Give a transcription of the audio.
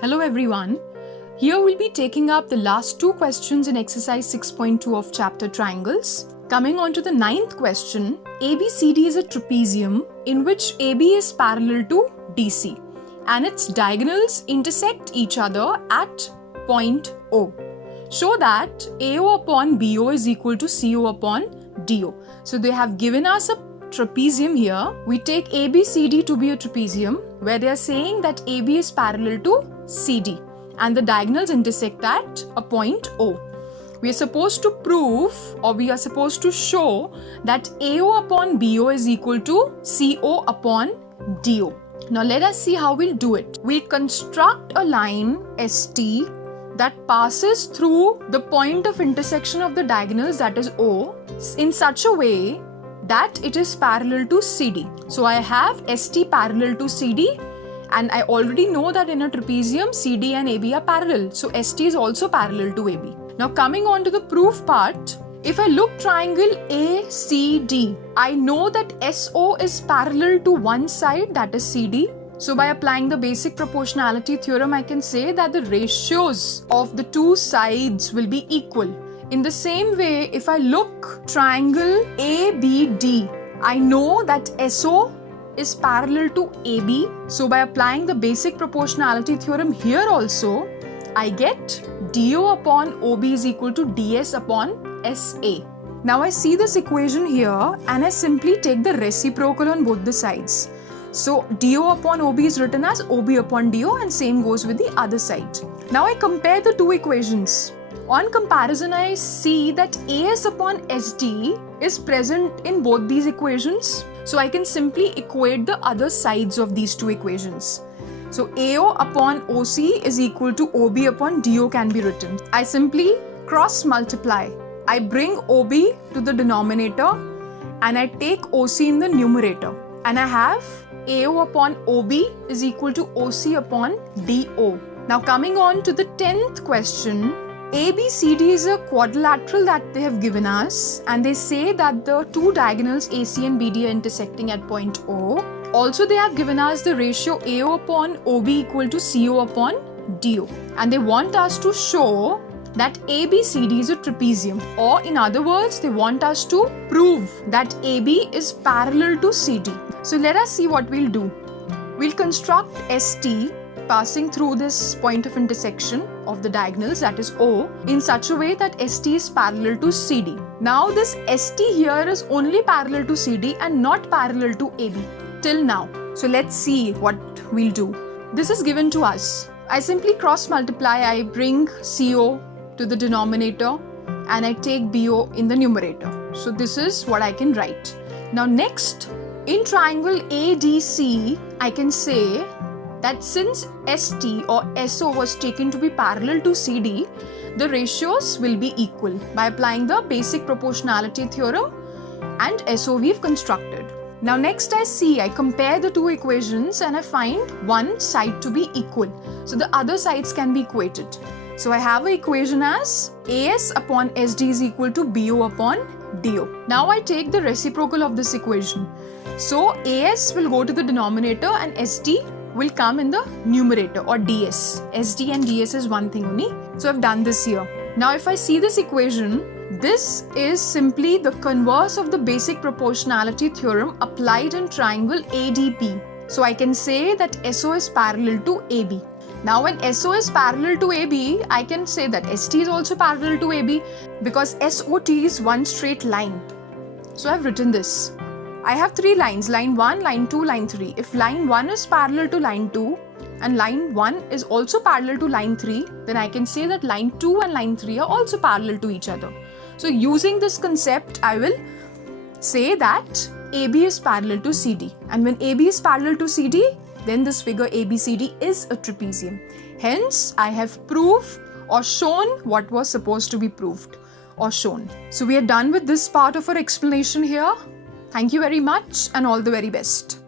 Hello everyone. Here we'll be taking up the last two questions in exercise 6.2 of chapter triangles. Coming on to the ninth question, ABCD is a trapezium in which AB is parallel to DC and its diagonals intersect each other at point O. Show that AO upon BO is equal to CO upon DO. So they have given us a trapezium here. We take ABCD to be a trapezium where they are saying that AB is parallel to CD and the diagonals intersect at a point O. We are supposed to prove or we are supposed to show that AO upon BO is equal to CO upon DO. Now let us see how we'll do it. We'll construct a line ST that passes through the point of intersection of the diagonals, that is O, in such a way that it is parallel to CD. So I have ST parallel to CD and I already know that in a trapezium CD and AB are parallel. So ST is also parallel to AB. Now coming on to the proof part, if I look triangle ACD, I know that SO is parallel to one side, that is CD. So by applying the basic proportionality theorem, I can say that the ratios of the two sides will be equal. In the same way, if I look triangle ABD, I know that SO is parallel to AB. So by applying the basic proportionality theorem here also, I get DO upon OB is equal to DS upon SA. Now I see this equation here and I simply take the reciprocal on both the sides. So DO upon OB is written as OB upon DO and same goes with the other side. Now I compare the two equations. On comparison, I see that AS upon SD is present in both these equations. So I can simply equate the other sides of these two equations. So AO upon OC is equal to OB upon DO can be written. I simply cross multiply. I bring OB to the denominator and I take OC in the numerator. And I have AO upon OB is equal to OC upon DO. Now coming on to the 10th question, ABCD is a quadrilateral that they have given us and they say that the two diagonals AC and BD are intersecting at point O. Also they have given us the ratio AO upon OB equal to CO upon DO and they want us to show that ABCD is a trapezium, or in other words they want us to prove that AB is parallel to CD. So let us see what we'll do. We'll construct ST passing through this point of intersection of the diagonals, that is O, in such a way that ST is parallel to CD. Now this ST here is only parallel to CD and not parallel to AB till now. So let's see what we'll do. This is given to us. I simply cross multiply. I bring CO to the denominator and I take BO in the numerator. So this is what I can write. Now next, in triangle ADC, I can say that since ST or SO was taken to be parallel to CD, the ratios will be equal by applying the basic proportionality theorem and SO we've constructed. Now next I compare the two equations and I find one side to be equal. So the other sides can be equated. So I have an equation as AS upon SD is equal to BO upon DO. Now I take the reciprocal of this equation. So AS will go to the denominator and SD will come in the numerator or DS. SD and DS is one thing only. So I've done this here. Now if I see this equation, this is simply the converse of the basic proportionality theorem applied in triangle ADP. So I can say that SO is parallel to AB. Now when SO is parallel to AB, I can say that ST is also parallel to AB because SOT is one straight line. So I've written this. I have three lines, line 1, line 2, line 3. If line 1 is parallel to line 2 and line 1 is also parallel to line 3, then I can say that line 2 and line 3 are also parallel to each other. So using this concept, I will say that AB is parallel to CD. And when AB is parallel to CD, then this figure ABCD is a trapezium. Hence, I have proved or shown what was supposed to be proved or shown. So we are done with this part of our explanation here. Thank you very much and all the very best.